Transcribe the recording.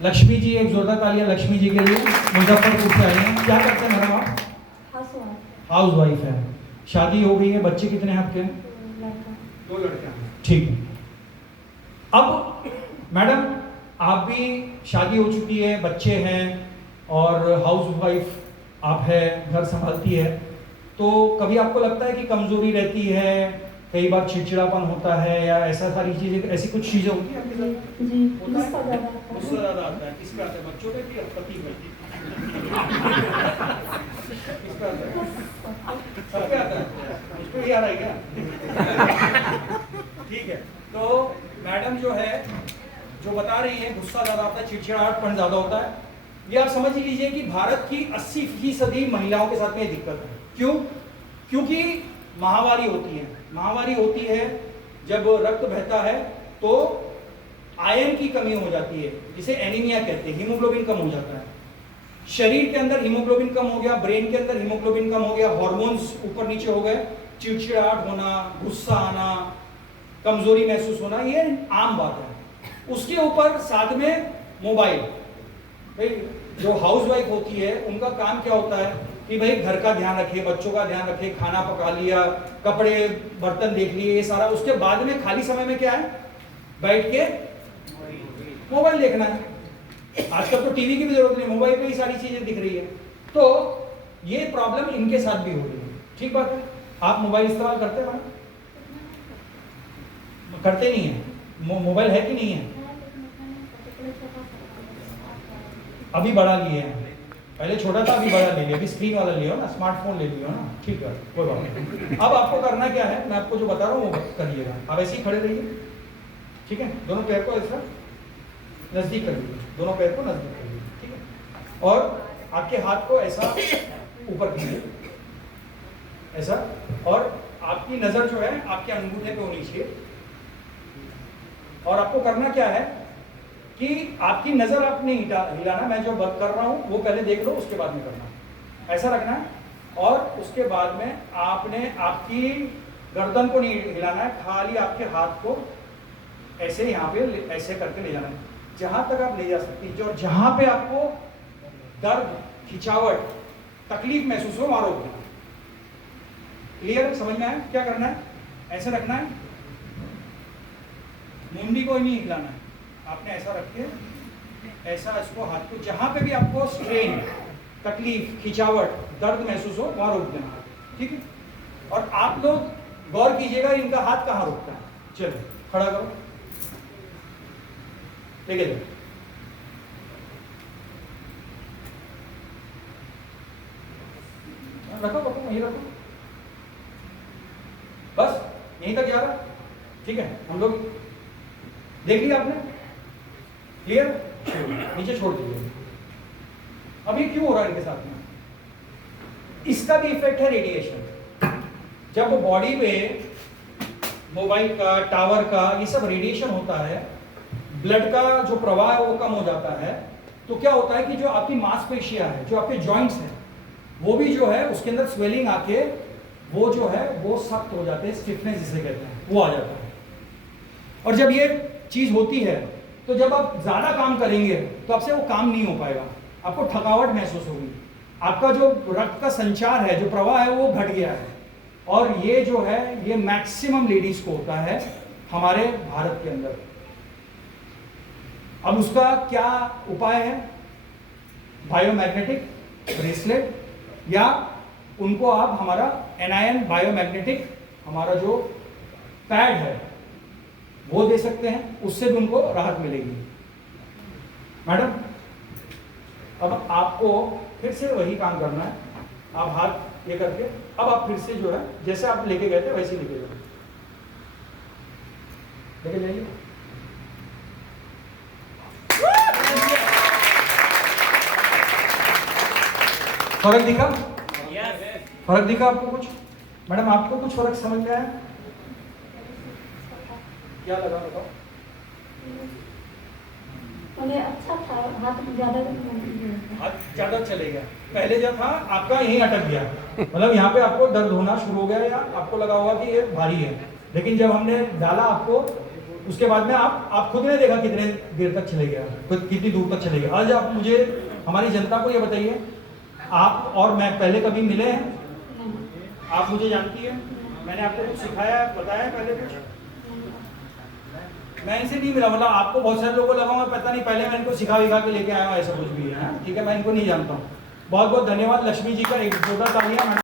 लक्ष्मी जी, एक जोरदार तालियां लक्ष्मी जी के लिए, मुजफ्फरपुर से आई हैं। क्या करते हैं मैडम आप? हाउस वाइफ है। शादी हो गई है, बच्चे कितने हैं आपके? दो लड़के हैं। ठीक है। अब मैडम आप भी शादी हो चुकी है, बच्चे हैं और हाउस वाइफ आप है, घर संभालती है, तो कभी आपको लगता है कि कमजोरी रहती है, कई बार चिड़चिड़ापन होता है या ऐसा सारी चीजें, ऐसी कुछ चीजें होती है आपके साथ? जी, गुस्सा ज्यादा आता है। किस पे आता है? बच्चों पे कि पति पे? किस पे आता है? सब पे आता है। उस पे ही आ रहा है क्या? ठीक है। तो मैडम जो है, जो बता रही है गुस्सा ज्यादा आता है, चिड़चिड़ाहटपन ज्यादा होता है, ये आप समझ लीजिए कि भारत की 80% महिलाओं के साथ में ये दिक्कत है। क्यों? क्योंकि माहवारी होती है। माहवारी होती है जब रक्त बहता है तो आयरन की कमी हो जाती है, जिसे एनीमिया कहते हैं, हीमोग्लोबिन कम हो जाता है। शरीर के अंदर हीमोग्लोबिन कम हो गया, ब्रेन के अंदर हीमोग्लोबिन कम हो गया, हार्मोन्स ऊपर नीचे हो गए, चिड़चिड़ाहट होना, गुस्सा आना, कमजोरी महसूस होना, ये आम बात है। उसके ऊपर साथ में मोबाइल। भाई जो हाउसवाइफ होती है उनका काम क्या होता है कि भाई घर का ध्यान रखे, बच्चों का ध्यान रखे, खाना पका लिया, कपड़े बर्तन देख लिए, ये सारा। उसके बाद में खाली समय में क्या है? बैठ के मोबाइल देखना है। आजकल तो टीवी की भी जरूरत नहीं, मोबाइल पे ही सारी चीजें दिख रही है। तो ये प्रॉब्लम इनके साथ भी हो रही है। ठीक बात है। आप मोबाइल इस्तेमाल करते हैं? करते नहीं है। मोबाइल है कि नहीं है? अभी बड़ा लिए हैं। पहले छोटा था, अभी बड़ा ले लिया। अभी स्क्रीन वाला लियो ना, स्मार्टफोन ले लियो ना। ठीक है, कोई बात नहीं। अब आपको करना क्या है, मैं आपको जो बता रहा हूँ वो करिएगा। आप ऐसे ही खड़े रहिए, ठीक है? दोनों पैर को ऐसा नजदीक कर लीजिए, दोनों पैर को नजदीक कर लीजिए, ठीक है? और आपके हाथ को ऐसा ऊपर कीजिए, ऐसा। और आपकी नजर जो है आपके अंगूठे पे होनी चाहिए। और आपको करना क्या है कि आपकी नजर आपने हिलाना, मैं जो बात कर रहा हूं वो पहले देख लो, उसके बाद में करना। ऐसा रखना है। और उसके बाद में आपने आपकी गर्दन को नहीं हिलाना है, खाली आपके हाथ को ऐसे यहाँ पे ऐसे करके ले जाना है, जहां तक आप ले जा सकती है। और जहां पे आपको दर्द, खिंचावट, तकलीफ महसूस हो, वहां रोक देना। क्लियर? समझ में आया क्या करना है? ऐसे रखना है, मुंडी को ही नहीं हिलाना है। आपने ऐसा रख के ऐसा इसको हाथ को, जहां पे भी आपको स्ट्रेन, तकलीफ, खिंचावट, दर्द महसूस हो, वहां रोक देना। ठीक है? और आप लोग गौर कीजिएगा इनका हाथ कहां रोकता है। चलो खड़ा करो, लेके जाओ। रखो रखो, यहीं रखो, बस यहीं तक जा रहा। ठीक है? हम लोग देख लिया आपने? क्लियर? नीचे छोड़ दीजिए। अभी क्यों हो रहा है इनके साथ में? इसका भी इफेक्ट है रेडिएशन। जब बॉडी में मोबाइल का, टावर का, ये सब रेडिएशन होता है, ब्लड का जो प्रवाह है वो कम हो जाता है। तो क्या होता है कि जो आपकी मांसपेशियां है, जो आपके जॉइंट्स हैं, वो भी जो है उसके अंदर स्वेलिंग आके वो जो है वो सख्त हो जाते हैं, स्टिफनेस जिसे कहते हैं, वो आ जाता है। और जब ये चीज होती है तो जब आप ज्यादा काम करेंगे तो आपसे वो काम नहीं हो पाएगा, आपको थकावट महसूस होगी, आपका जो रक्त का संचार है, जो प्रवाह है, वो घट गया है। और ये जो है ये मैक्सिमम लेडीज को होता है हमारे भारत के अंदर। अब उसका क्या उपाय है? बायोमैग्नेटिक ब्रेसलेट, या उनको आप हमारा एनायन बायोमैग्नेटिक हमारा जो पैड है वो दे सकते हैं, उससे भी उनको राहत मिलेगी। मैडम अब आपको फिर से वही काम करना है। आप हाथ ये करके अब आप फिर से जो है जैसे आप लेके गए थे वैसे ही लेके जाओ, लेके जाइए। फर्क दिखा? फर्क दिखा आपको कुछ? मैडम आपको कुछ फर्क समझ में आया? क्या लगा बताओ? अच्छा था, हाथ ज्यादा चलेगा। पहले जो था आपका यहीं अटक गया, मतलब यहाँ पे आपको दर्द होना शुरू हो गया, या आपको लगा होगा कि ये भारी है। लेकिन जब हमने डाला आपको उसके बाद में आप खुद ने देखा कितने देर तक चले गया, कितनी दूर तक चले गया। आज आप मुझे हमारी जनता को ये बताइए, आप और मैं पहले कभी मिले हैं? नहीं, आप मुझे जानती है, मैंने आपको कुछ सिखाया बताया पहले कुछ? मैं इनसे नहीं मिला, मतलब आपको बहुत सारे लोगों को लगा मैं पता नहीं पहले मैं इनको सिखा विखा के लेके आया हूँ, ऐसा कुछ भी है। ठीक है, मैं इनको नहीं जानता हूँ। बहुत बहुत धन्यवाद लक्ष्मी जी का, एक जोरदार तालियां।